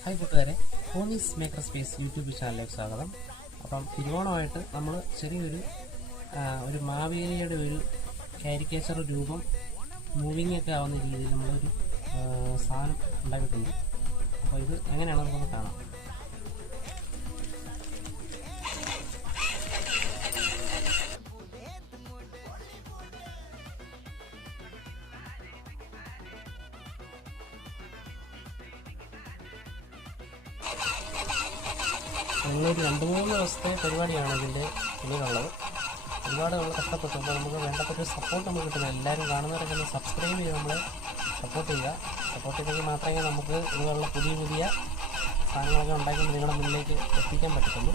Hi കൂട്ടുകാരെ, homies maker space YouTube ചാനലിലേക്ക് സ്വാഗതം. അപ്പം തിരുവോണമായിട്ട് നമ്മൾ ചെറിയൊരു മാവേലിയുടെ ഒരു കാരിക്കേച്ചർ രൂപം മൂവിങ് ഒക്കെ ആവുന്ന രീതിയിൽ നമ്മളൊരു സാധനം ഉണ്ടാക്കിയിട്ടുണ്ട്. അപ്പോൾ ഇത് എങ്ങനെയാണെന്ന് നമുക്ക് കാണാം. ഞങ്ങളൊരു 2-3 ദിവസത്തെ പരിപാടിയാണ് ഇതിൻ്റെ പിന്നിലുള്ളത്. ഒരുപാട് നമ്മൾ കഷ്ടപ്പെട്ടു. അപ്പോൾ നമുക്ക് വേണ്ടപ്പെട്ടൊരു സപ്പോർട്ട് നമുക്ക് കിട്ടുന്നത്. എല്ലാവരും കാണുന്നവരൊക്കെ ഒന്ന് സബ്സ്ക്രൈബ് ചെയ്ത് നമ്മളെ സപ്പോർട്ട് ചെയ്യുക. സപ്പോർട്ട് ചെയ്തെങ്കിൽ മാത്രമേ നമുക്ക് ഇതുപോലുള്ള പുതിയ സാധനങ്ങളൊക്കെ ഉണ്ടാക്കി നിങ്ങളുടെ മുന്നിലേക്ക് എത്തിക്കാൻ പറ്റത്തുള്ളൂ.